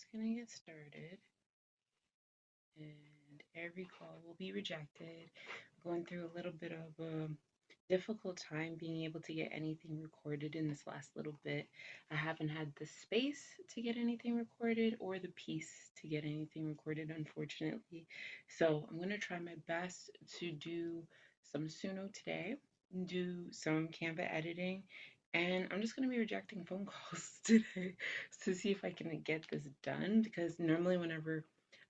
just gonna get started, and every call will be rejected. Going through a little bit of a difficult time being able to get anything recorded in this last little bit. I haven't had the space to get anything recorded or the peace to get anything recorded, unfortunately. So I'm gonna try my best to do some Suno today, do some Canva editing, and I'm just going to be rejecting phone calls today to see if I can get this done, because normally whenever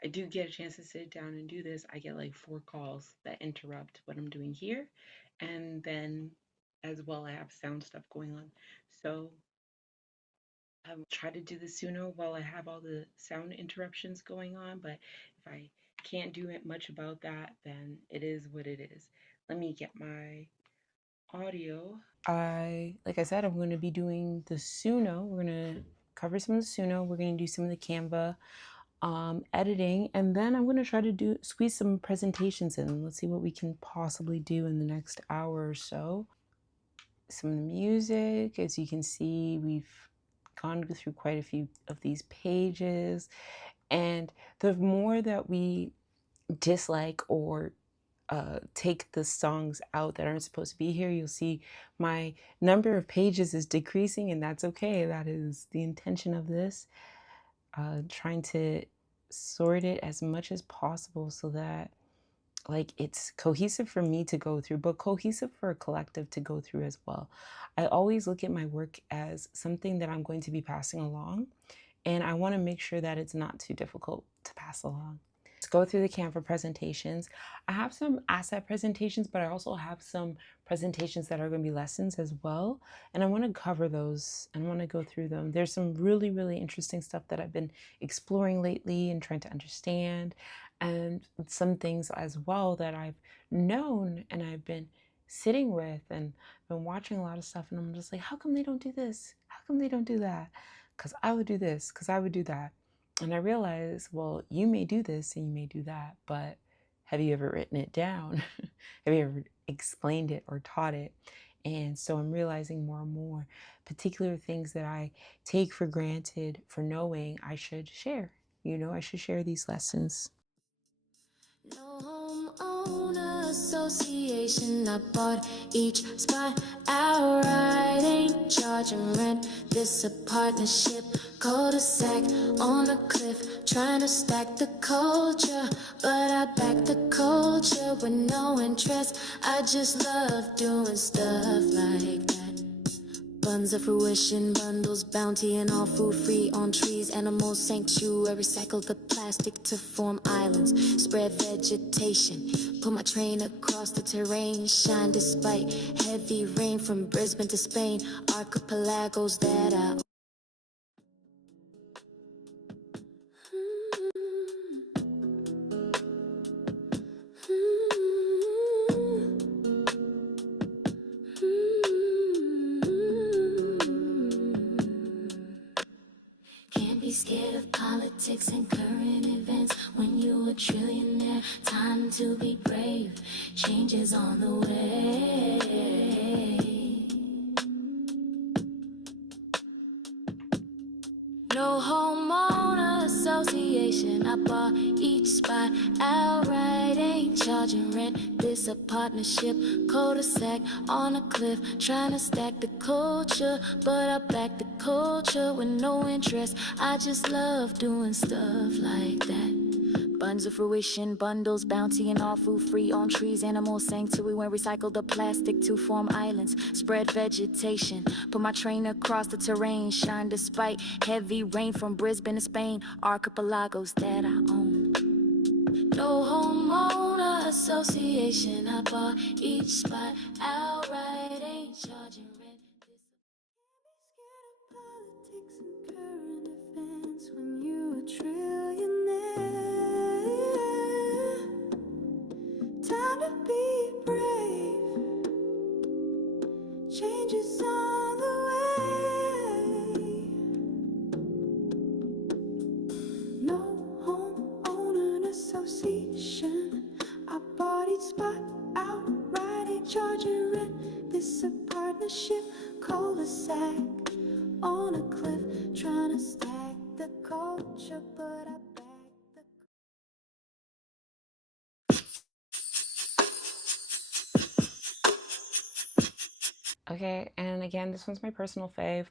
I do get a chance to sit down and do this, I get like 4 calls that interrupt what I'm doing here. And then as well, I have sound stuff going on. So I will try to do the Suno while I have all the sound interruptions going on. But if I can't do it much about that, then it is what it is. Let me get my audio. Like I said, I'm going to be doing the Suno. We're going to cover some of the Suno. We're going to do some of the Canva editing, and then I'm going to try to squeeze some presentations in. Let's see what we can possibly do in the next hour or so. Some of the music, as you can see, we've gone through quite a few of these pages, and the more that we dislike or take the songs out that aren't supposed to be here, you'll see my number of pages is decreasing, and that's okay. That is the intention of this. Trying to sort it as much as possible so that like it's cohesive for me to go through, but cohesive for a collective to go through as well. I always look at my work as something that I'm going to be passing along, and I want to make sure that it's not too difficult to pass along. Let's go through the Canva presentations. I have some asset presentations, but I also have some presentations that are going to be lessons as well. And I want to cover those and I want to go through them. There's some really, really interesting stuff that I've been exploring lately and trying to understand, and some things as well that I've known and I've been sitting with and been watching a lot of stuff. And I'm just like, how come they don't do this? How come they don't do that? Because I would do this, because I would do that. And I realized, well, you may do this and you may do that, but have you ever written it down? Have you ever explained it or taught it? And so I'm realizing more and more particular things that I take for granted for knowing I should share. I should share these lessons. No homeowner association, I bought each spot outright, ain't charging rent. This a partnership, cul-de-sac on a cliff, trying to stack the culture, but I back the culture with no interest. I just love doing stuff like that. Buns of fruition, bundles, bounty, and all food free on trees. Animal sanctuary, recycle the plastic to form islands. Spread vegetation, put my train across the terrain. Shine despite heavy rain from Brisbane to Spain. Archipelagos that I Can't be scared of politics and current events. When you a trillionaire, time to be brave. Change is on the way. No homeowner association, I bought each spot outright, ain't charging rent. This a partnership, cul-de-sac on a cliff, trying to stack the culture, but I back the culture with no interest. I just love doing stuff like that. Buns of fruition, bundles, bounty, and all food free on trees. Animal sanctuary when recycle the plastic to form islands. Spread vegetation, put my train across the terrain. Shine despite heavy rain from Brisbane to Spain. Archipelagos that I own. No homeowner association, I bought each spot outright, ain't charging rent. Politics and current events when you a trillionaire. Time to be brave. Change is on the way. No homeowner association. I bought each spot outright, ain't charging rent. This a partnership, cul-de-sac on a cliff, trying to stack the culture. culture, but I back the Okay, and again, this one's my personal fave.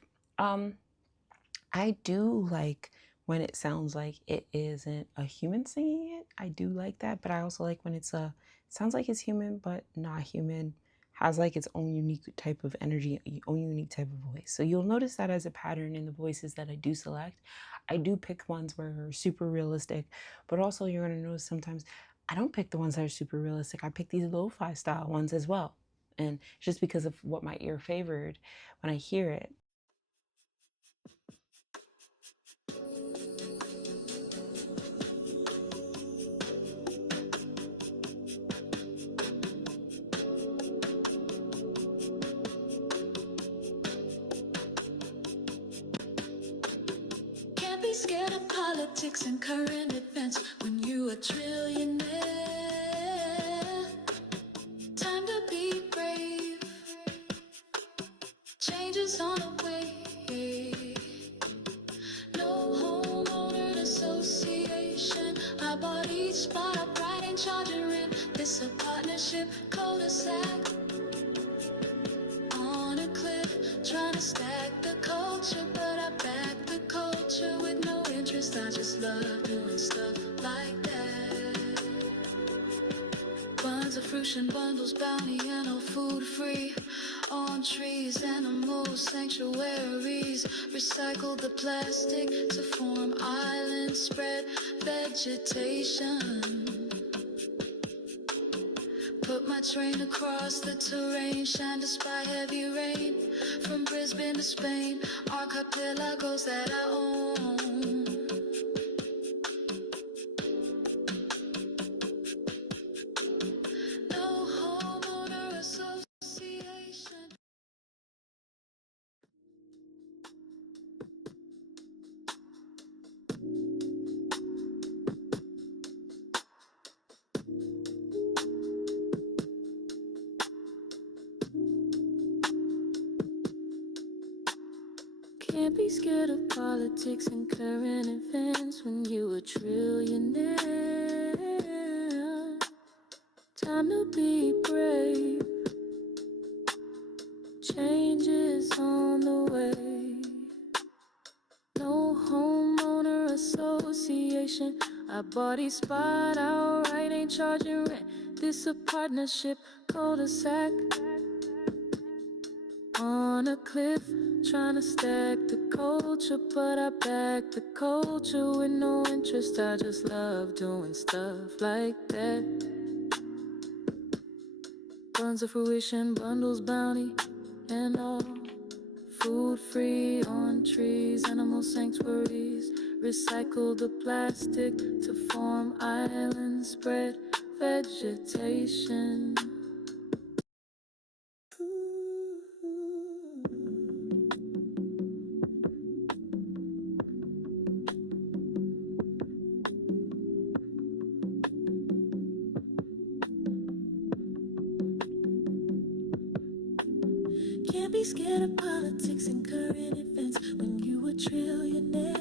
I do like when it sounds like it isn't a human singing it. I do like that, but I also like when sounds like it's human but not human, has like its own unique type of energy, own unique type of voice. So you'll notice that as a pattern in the voices that I do select. I do pick ones where are super realistic, but also you're gonna notice sometimes I don't pick the ones that are super realistic. I pick these lo-fi style ones as well. And just because of what my ear favored when I hear it. Can't be scared of politics and current events when you a trillionaire. Time to be brave. Changes on the way. No homeowner association. I bought each spot up right in charging rent. This a partnership cul-de-sac on a cliff, trying to stack the culture, but I back the culture with no interest. I just love doing stuff like that. Buns of fruit and bundles, bounty and all food free. On trees, animals, sanctuaries. Recycle the plastic to form islands, spread vegetation. Put my train across the terrain, shine despite heavy rain. From Brisbane to Spain, archipelagos that I own. No homeowner association. Can't be scared of politics and current events when you a trillionaire. Time to be brave. Change is on the way. No homeowner association. I bought a spot outright, ain't charging rent. This a partnership, cul-de-sac on a cliff, trying to stack the culture, but I back the culture with no interest. I just love doing stuff like that. Buns of fruition, bundles, bounty, and all. Food free on trees, animal sanctuaries. Recycle the plastic to form islands, spread vegetation. Can't be scared of politics and current events when you a trillionaire.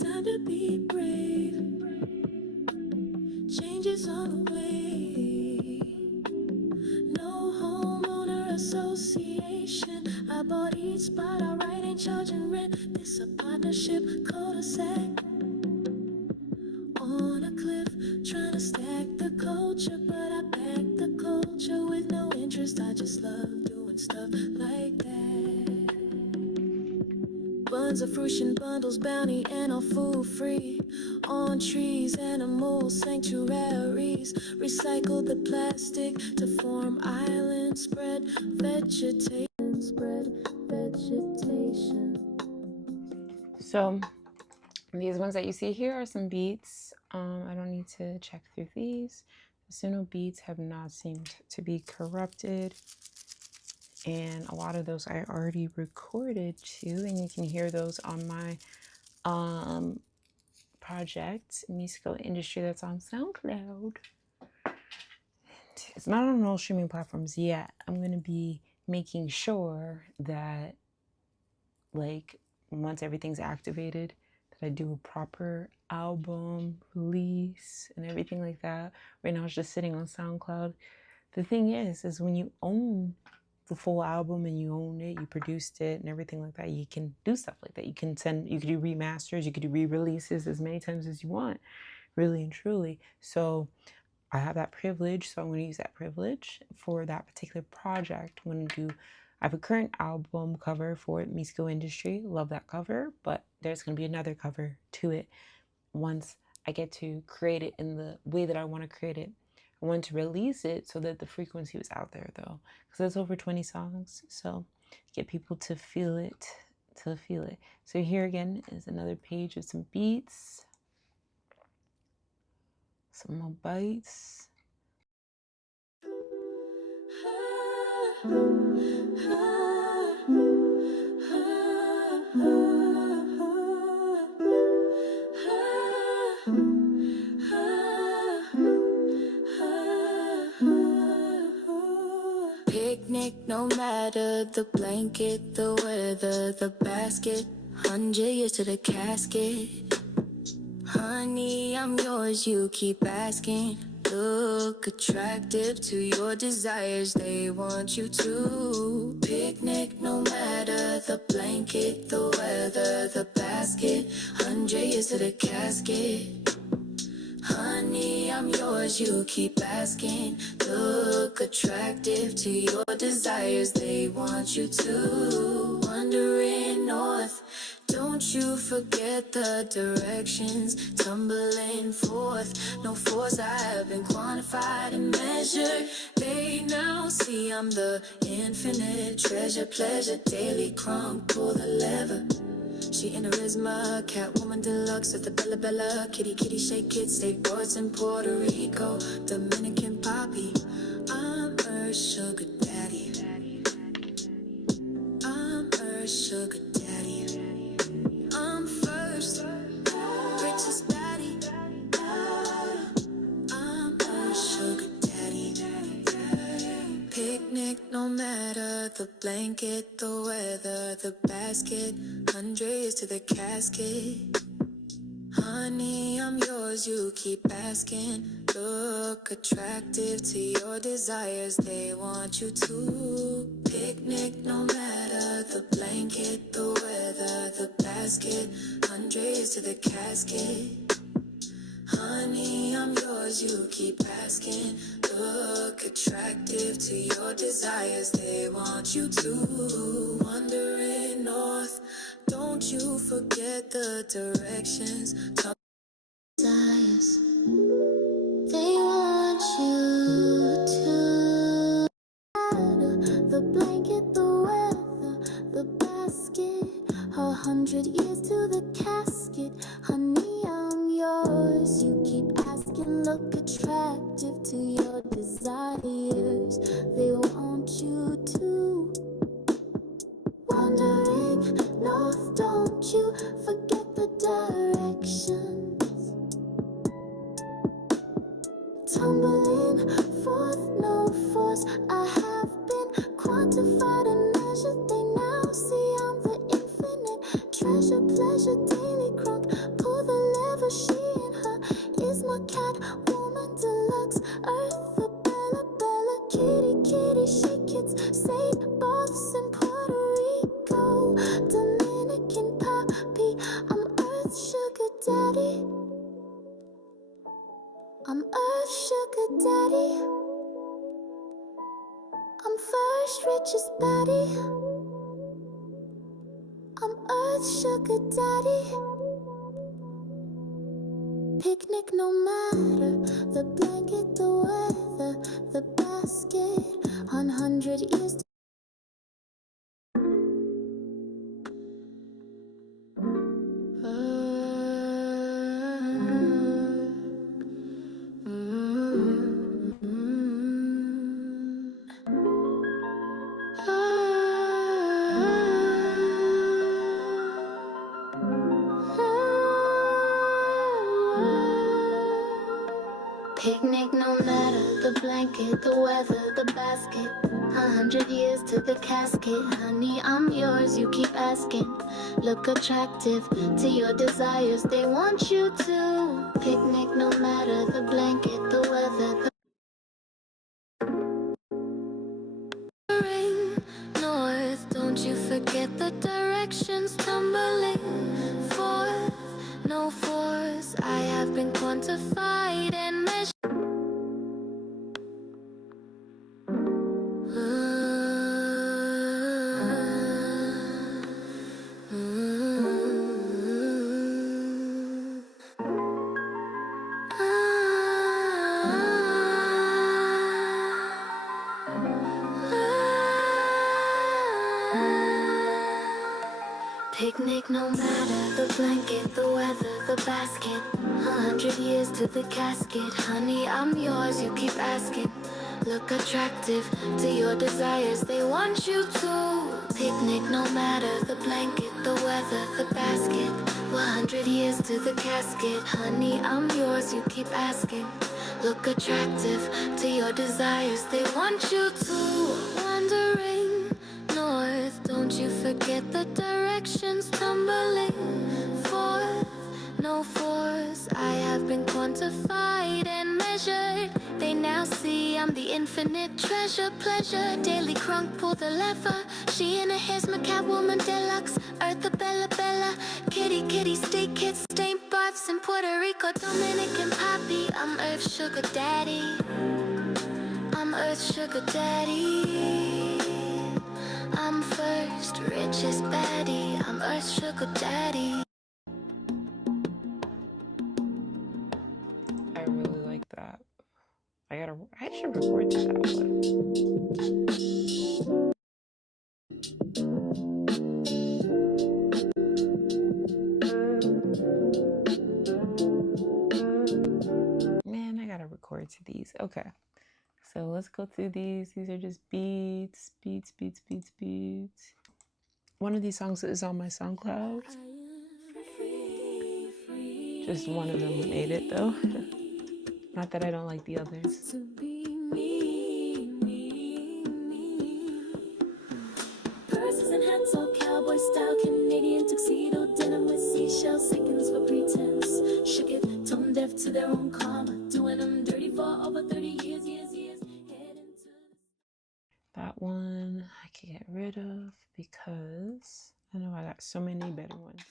Time to be brave. Changes on the way. No homeowner association. I bought each spot outright, ain't charging rent. This a partnership, cul-de-sac on a cliff, trying to stack the culture, but I back the culture with no interest. I just love doing stuff like that. Buns of fruit and bundles, bounty and all food free. On trees, animals, sanctuaries. Recycle the plastic to form islands, spread vegetation, spread vegetation. So these ones that you see here are some beats. I don't need to check through these. The Suno beats have not seemed to be corrupted. And a lot of those I already recorded too. And you can hear those on my project, Musical Industry, that's on SoundCloud. It's not on all streaming platforms yet. I'm going to be making sure that, like, once everything's activated, that I do a proper album release and everything like that. Right now it's just sitting on SoundCloud. The thing is when you own the full album and you own it, you produced it and everything like that, you can do stuff like that. You can do remasters, you could do re-releases as many times as you want, really and truly. So I have that privilege, so I'm going to use that privilege for that particular project. I have a current album cover for it, Musical Industry. Love that cover, but there's going to be another cover to it once I get to create it in the way that I want to create it. I want to release it so that the frequency was out there, though, because it's over 20 songs, so get people to feel it, So here again is another page of some beats, some more bites. Picnic, no matter the blanket, the weather, the basket, 100 years to the casket. Honey, I'm yours, you keep asking. Look attractive to your desires, they want you to. Picnic, no matter the blanket, the weather, the basket, 100 years to the casket. Honey, I'm yours, you keep asking. Look attractive to your desires, they want you to. Wandering north, don't you forget the directions. Tumbling forth, no force I have been quantified and measured. They now see I'm the infinite treasure, pleasure, daily crumb, pull the lever. She in charisma, Catwoman deluxe with the Bella Bella, kitty kitty shake it, skateboards in Puerto Rico, Dominican poppy. I'm her sugar daddy. I'm her sugar daddy. I'm first, richest baddie. I'm her sugar daddy. Picnic, no matter the blanket, the weather, the basket, 100 years to the casket. Honey, I'm yours, you keep asking. Look attractive to your desires, they want you to. Picnic, no matter the blanket, the weather, the basket, 100 years to the casket. Honey, I'm yours, you keep asking. Look attractive to your desires, they want you to. Wandering north, don't you forget the directions. Desires, they want you to. The blanket, the weather, the basket, 100 years to the casket. Honey, I'm yours, you keep asking. Look attractive to your desires, they want you to. Wandering north, don't you forget the directions. Tumbling forth, no force I have been quantified and measured. They now see I'm the infinite treasure, pleasure, daily crunk. Pull the lever, she and her is my cat, woman deluxe. Earth, the Bella Bella, kitty kitty, she kids, St. Barths in Puerto Rico, Dominican poppy. I'm Earth sugar daddy. I'm Earth sugar daddy. I'm first richest baddie. I'm Earth sugar daddy. Picnic, no matter the blanket, the weather, the basket, 100 years. Picnic, no matter the blanket, the weather, the basket, 100 years to the casket. Honey, I'm yours, you keep asking. Look attractive to your desires, they want you to picnic no matter the blanket, the weather, the rain. North, don't you forget the directions, tumbling forth, no force. I have been quantified and measured. Picnic no matter the blanket, the weather, the basket. 100 years to the casket. Honey, I'm yours, you keep asking. Look attractive to your desires, they want you to picnic no matter the blanket, the weather, the basket. 100 years to the casket. Honey, I'm yours, you keep asking. Look attractive to your desires, they want you to wandering north. Don't you forget the directions, tumbling forth, no force. I have been quantified and measured. They now see I'm the infinite treasure, pleasure. Daily crunk, pull the lever. She in a his Catwoman deluxe. Eartha Bella Bella. Kitty kitty, stay kids, stain buffs in Puerto Rico, Dominican Poppy. I'm Earth sugar daddy. I'm Earth sugar daddy. I'm first, richest baddie. I'm Earth sugar daddy. I really like that. I should record to that one. Man, I gotta record to these. Okay. So let's go through these. These are just beats, beats, beats, beats, beats. One of these songs is on my SoundCloud. Just one of them made it though. Not that I don't like the others. Purses and hats, all cowboy style, Canadian tuxedo, denim with seashells, seconds for pretense. Shook it, tone deaf to their own karma, doing them dirty for over 30 years, That one I can get rid of because I know I got so many better ones.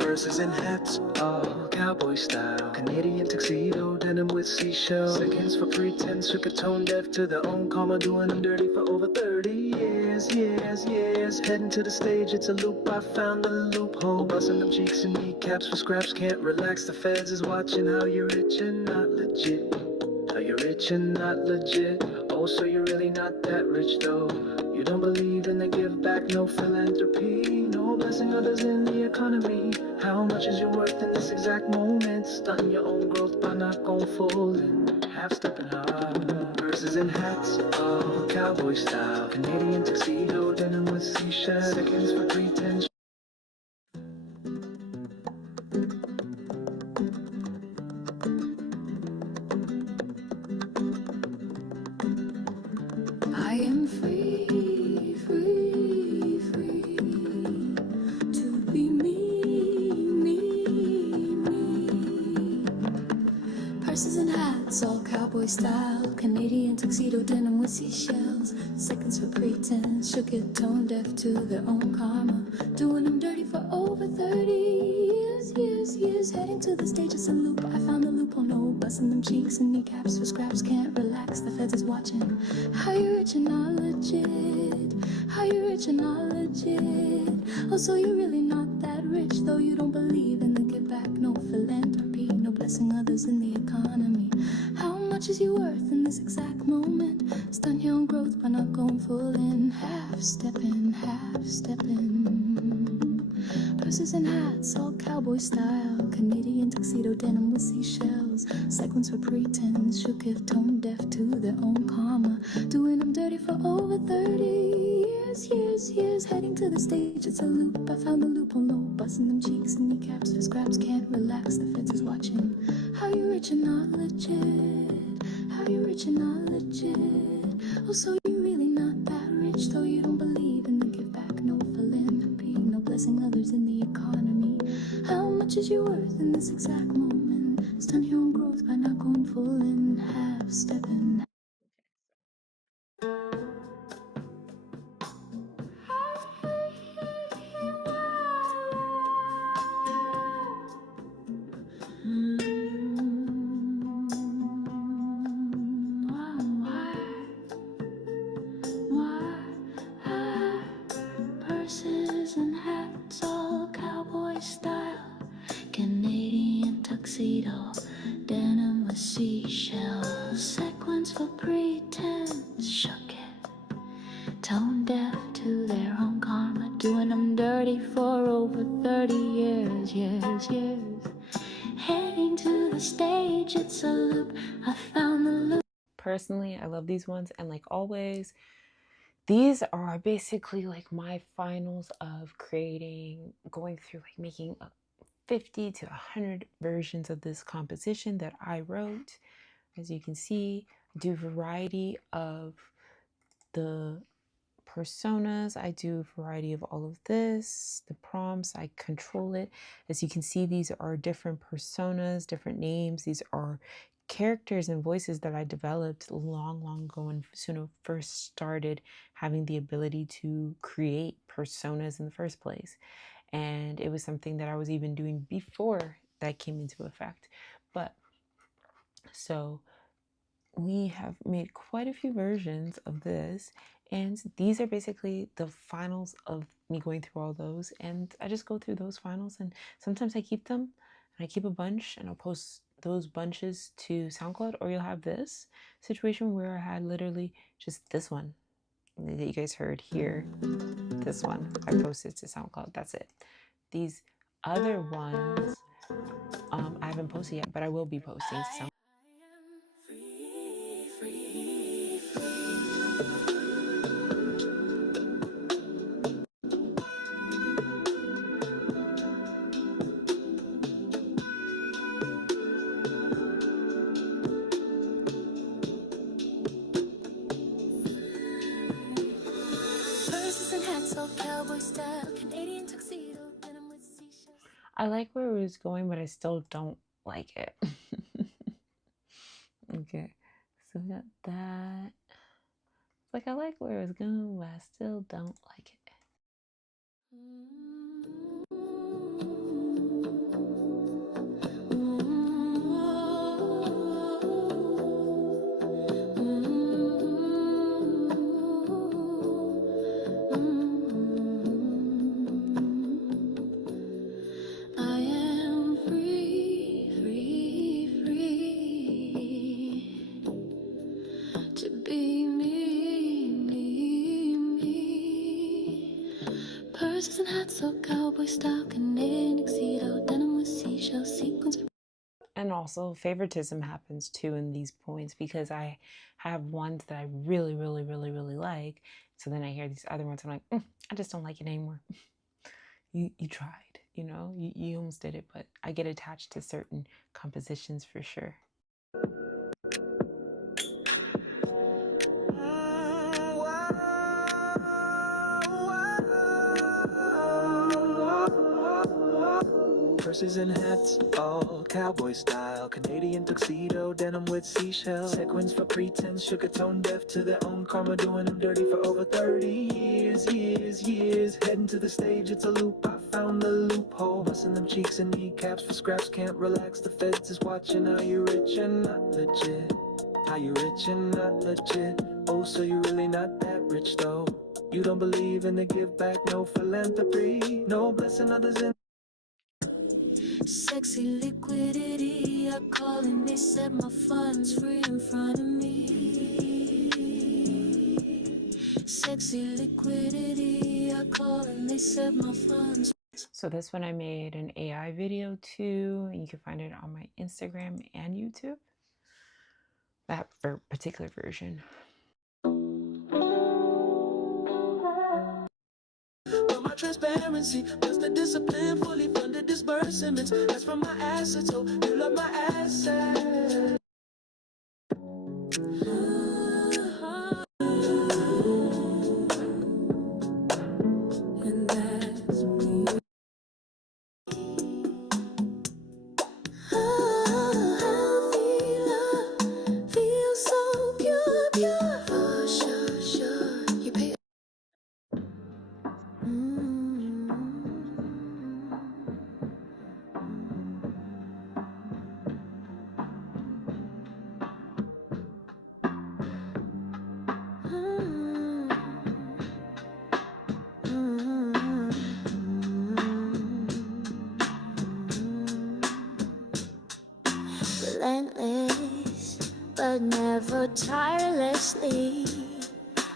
Purses and hats, all cowboy style, Canadian tuxedo, denim with seashells, seconds for pretense, shook a tone deaf to their own karma, doing them dirty for over 30 years, heading to the stage, it's a loop, I found the loophole, busting them cheeks and kneecaps for scraps, can't relax, the feds is watching how you're rich and not legit, how you're rich and not legit, oh so you're really not that rich though, you don't believe in the give back, no philanthropy, no blessing others in the economy. How much is your worth in this exact moment? Stun your own growth by not going full and half stepping hard. Purses and hats, all cowboy style, Canadian tuxedo, denim with seashells, seconds for pretense. I am free, free, free to be me. Purses and hats, all cowboy style, Canadian tuxedo, denim with seashells, seconds for pretense, shook it, tone deaf to their own karma, doing them dirty for over 30 years, heading to the stage, it's a loop, I found the loophole, no busting them cheeks and kneecaps for scraps, can't relax, the feds is watching, how you rich and not legit, how you rich and not legit, oh so you're really not that rich, though you don't believe in the give back, no philanthropy, no blessing others in the economy, how much is you worth in this exact moment, stun your own growth by not going full in, half stepping, purses and hats, all cowboy style, Canadian tuxedo, denim with seashells, sequins for pretense, shook if tone deaf to their own karma, doing them dirty for over 30 years, heading to the stage, it's a loop, I found the loophole, no busting them cheeks and kneecaps for scraps, can't relax, the feds is watching, how you rich and not legit, how How you rich and not legit? Oh, so you really not that rich, though you don't believe in the give back, no philanthropy, no blessing others in the economy. How much is you worth in this exact moment? Stunt your own growth by not going full in, half stepping. Purses and hats, all cowboy style. Canadian tuxedo, denim with seashells. Sequins for pretense, shook it. Tone deaf to their own karma, doing them dirty for over 30 years, years. Heading to the stage, it's a loop. I found the loop. Personally, I love these ones, and like always, these are basically like my finals of creating, going through like making 50 to 100 versions of this composition that I wrote. As you can see, I do a variety of the personas, I do a variety of all of this, the prompts, I control it. As you can see, these are different personas, different names. These are characters and voices that I developed long ago when Suno first started having the ability to create personas in the first place. And it was something that I was even doing before that came into effect. But so we have made quite a few versions of this, and these are basically the finals of me going through all those. And I just go through those finals, and sometimes I keep them, and I keep a bunch, and I'll post those bunches to SoundCloud. Or you'll have this situation where I had literally just this one that you guys heard here, this one I posted to SoundCloud. That's it. These other ones I haven't posted yet, but I will be posting to SoundCloud. I like where it was going, but I still don't like it. Okay, so we got that. It's like I like where it was going, but I still don't like it. And hats, so cowboy style, Canadian tuxedo, denim with seashell sequins. And also favoritism happens too in these points, because I have ones that I really like. So then I hear these other ones, I'm like, I just don't like it anymore. You tried, you know, you almost did it, but I get attached to certain compositions for sure. Purses and hats, all cowboy style. Canadian tuxedo, denim with seashells. Sequins for pretense, sugar tone deaf to their own karma, doing them dirty for over 30 years. Heading to the stage, it's a loop. I found the loophole. Busting them cheeks and kneecaps for scraps, can't relax. The feds is watching. How you rich and not legit? How you rich and not legit? Oh, so you really not that rich though? You don't believe in the give back, no philanthropy, no blessing others in. Sexy liquidity, I call and they set my funds free in front of me. Sexy liquidity, I call and they set my funds. So this one I made an AI video too, and you can find it on my Instagram and YouTube. That particular version. Transparency, plus the discipline, fully funded disbursements. That's from my assets, so you love my assets. but never tirelessly.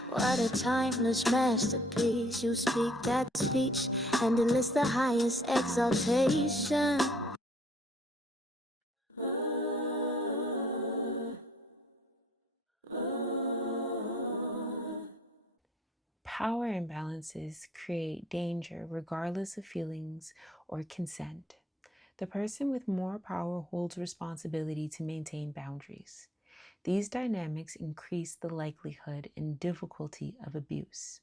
What a timeless masterpiece. You speak that speech and enlist the highest exaltation. Power imbalances create danger regardless of feelings or consent. The person with more power holds responsibility to maintain boundaries. These dynamics increase the likelihood and difficulty of abuse.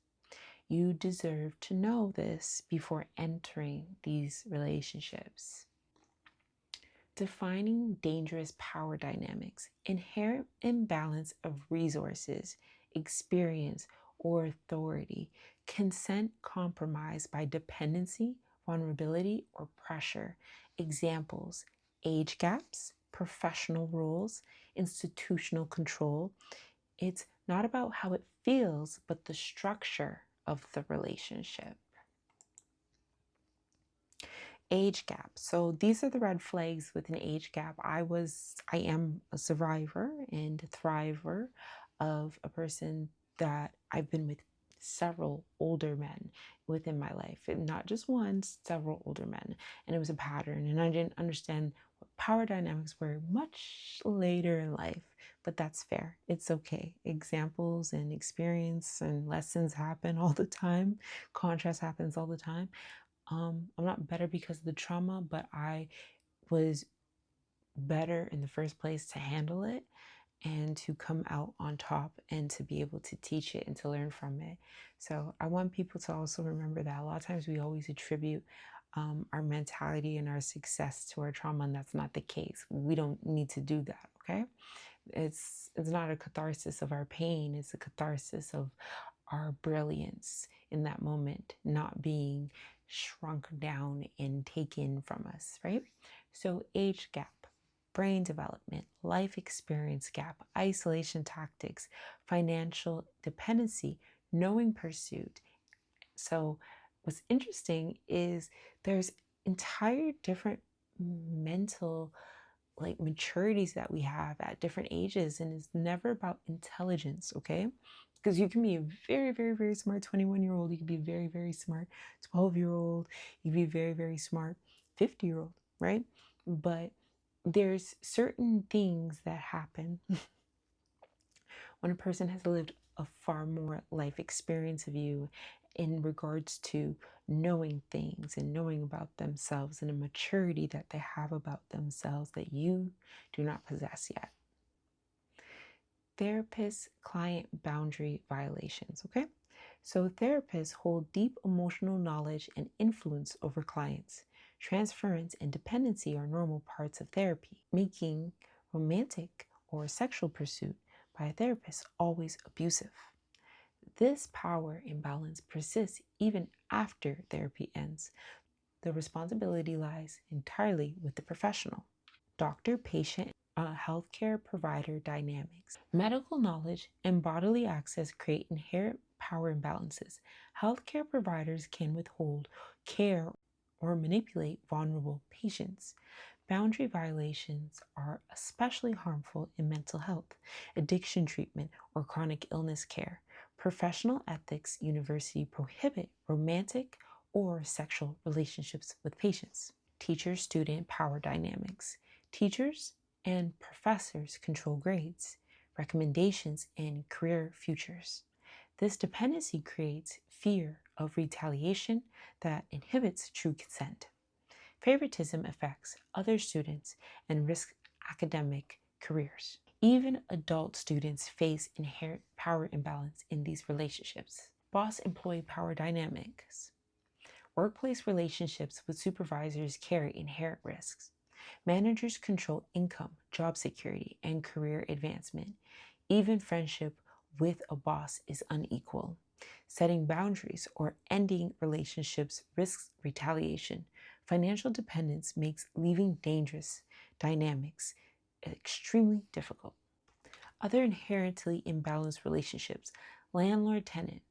You deserve to know this before entering these relationships. Defining dangerous power dynamics, inherent imbalance of resources, experience, or authority, consent compromised by dependency, vulnerability, or pressure. Examples: age gaps, professional roles, institutional control. It's not about how it feels, but the structure of the relationship. Age gap. So these are the red flags with an age gap. I am a survivor and a thriver of a person that I've been with several older men within my life, and not just one, several older men. And it was a pattern, and I didn't understand what power dynamics were much later in life, but that's fair. It's okay. Examples and experience and lessons happen all the time. Contrast happens all the time. I'm not better because of the trauma, but I was better in the first place to handle it and to come out on top and to be able to teach it and to learn from it. So I want people to also remember that a lot of times we always attribute our mentality and our success to our trauma, and that's not the case. We don't need to do that, okay? It's not a catharsis of our pain, it's a catharsis of our brilliance in that moment not being shrunk down and taken from us, right? So, age gap, brain development, life experience gap, isolation tactics, financial dependency, knowing pursuit. So, what's interesting is there's entire different mental maturities that we have at different ages, and it's never about intelligence, okay? Because you can be a very, very, very smart 21-year-old, you can be very, very smart 12-year-old, you can be very, very smart 50-year-old, right? But there's certain things that happen when a person has lived a far more life experience of you in regards to knowing things and knowing about themselves and a maturity that they have about themselves that you do not possess yet. Therapist client boundary violations, okay? So therapists hold deep emotional knowledge and influence over clients. Transference and dependency are normal parts of therapy, making romantic or sexual pursuit by a therapist always abusive. This power imbalance persists even after therapy ends. The responsibility lies entirely with the professional. Doctor patient healthcare provider dynamics. Medical knowledge and bodily access create inherent power imbalances. Healthcare providers can withhold care or manipulate vulnerable patients. Boundary violations are especially harmful in mental health, addiction treatment, or chronic illness care. Professional ethics university prohibit romantic or sexual relationships with patients. Teacher-student power dynamics. Teachers and professors control grades, recommendations, and career futures. This dependency creates fear of retaliation that inhibits true consent. Favoritism affects other students and risks academic careers. Even adult students face inherent power imbalance in these relationships. Boss-employee power dynamics. Workplace relationships with supervisors carry inherent risks. Managers control income, job security, and career advancement. Even friendship with a boss is unequal. Setting boundaries or ending relationships risks retaliation. Financial dependence makes leaving dangerous dynamics extremely difficult. Other inherently imbalanced relationships, landlord-tenant.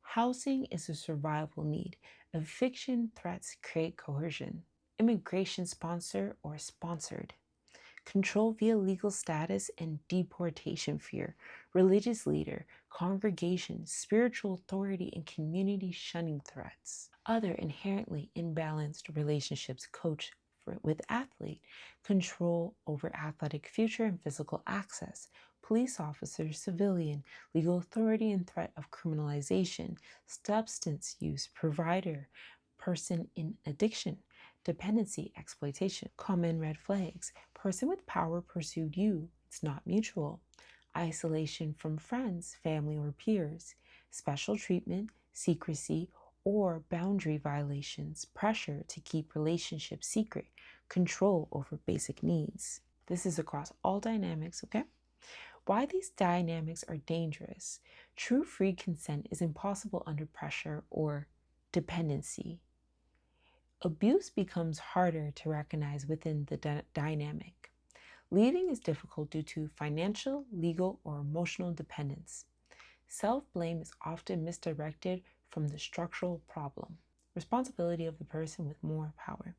Housing is a survival need. Eviction threats create coercion. Immigration sponsor or sponsored. control via legal status and deportation fear, religious leader, congregation, spiritual authority, and community shunning threats. Other inherently imbalanced relationships coach with athlete, control over athletic future and physical access, police officer, civilian, legal authority and threat of criminalization, substance use, provider, person in addiction, dependency, exploitation. Common red flags. Person with power pursued you. It's not mutual. Isolation from friends, family, or peers. Special treatment, secrecy, or boundary violations. Pressure to keep relationships secret. Control over basic needs. This is across all dynamics, okay? Why these dynamics are dangerous. True free consent is impossible under pressure or dependency. Abuse becomes harder to recognize within the dynamic. Leaving is difficult due to financial, legal, or emotional dependence. Self-blame is often misdirected from the structural problem. Responsibility of the person with more power.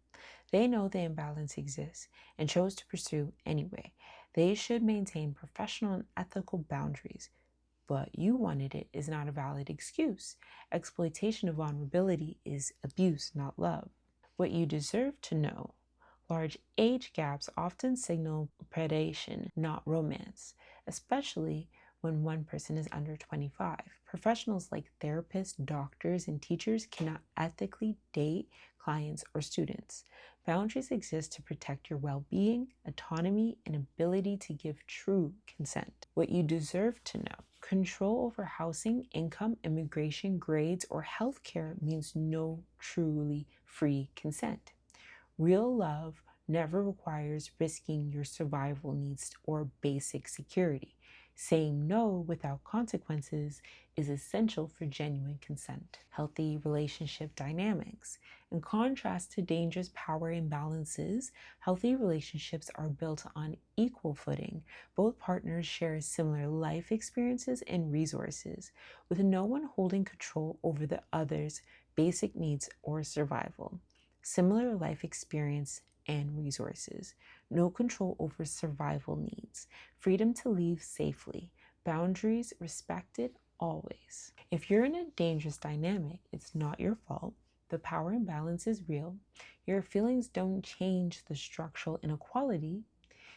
They know the imbalance exists and chose to pursue anyway. They should maintain professional and ethical boundaries, but you wanted it is not a valid excuse. Exploitation of vulnerability is abuse, not love. What you deserve to know. Large age gaps often signal predation, not romance, especially when one person is under 25. Professionals like therapists, doctors, and teachers cannot ethically date clients or students. Boundaries exist to protect your well-being, autonomy, and ability to give true consent. What you deserve to know. Control over housing, income, immigration, grades, or healthcare means no truly free consent. Real love never requires risking your survival needs or basic security. Saying no without consequences is essential for genuine consent. Healthy relationship dynamics. In contrast to dangerous power imbalances, healthy relationships are built on equal footing. Both partners share similar life experiences and resources, with no one holding control over the other's basic needs or survival. Similar life experience and resources, no control over survival needs, freedom to leave safely, boundaries respected always. If you're in a dangerous dynamic, it's not your fault. The power imbalance is real. Your feelings don't change the structural inequality.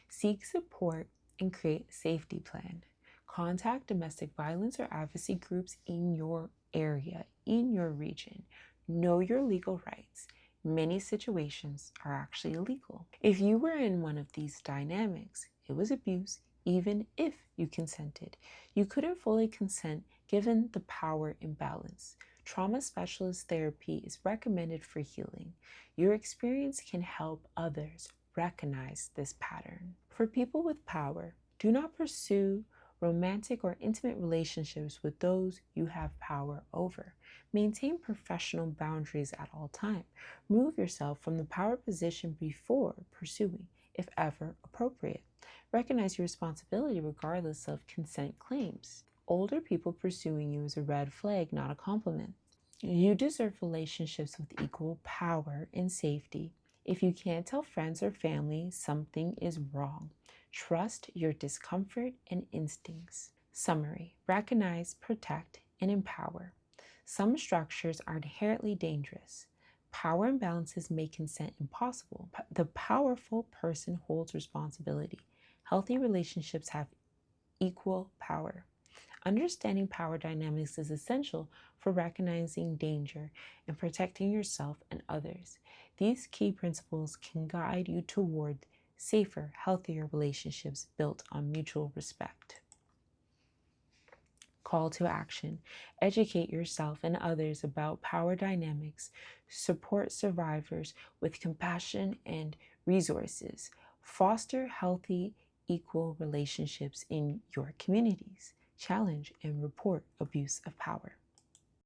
Seek support and create a safety plan. Contact domestic violence or advocacy groups in your area, in your region. Know your legal rights. Many situations are actually illegal. If you were in one of these dynamics, it was abuse, even if you consented. You couldn't fully consent given the power imbalance. Trauma specialist therapy is recommended for healing. Your experience can help others recognize this pattern. For people with power, do not pursue romantic or intimate relationships with those you have power over. Maintain professional boundaries at all times. Remove yourself from the power position before pursuing, if ever appropriate. Recognize your responsibility regardless of consent claims. Older people pursuing you is a red flag, not a compliment. You deserve relationships with equal power and safety. If you can't tell friends or family, something is wrong. Trust your discomfort and instincts. Summary: recognize, protect, and empower. Some structures are inherently dangerous. Power imbalances make consent impossible. The powerful person holds responsibility. Healthy relationships have equal power. Understanding power dynamics is essential for recognizing danger and protecting yourself and others. These key principles can guide you toward safer, healthier relationships built on mutual respect. Call to action. Educate yourself and others about power dynamics. Support survivors with compassion and resources. Foster healthy, equal relationships in your communities. Challenge and report abuse of power.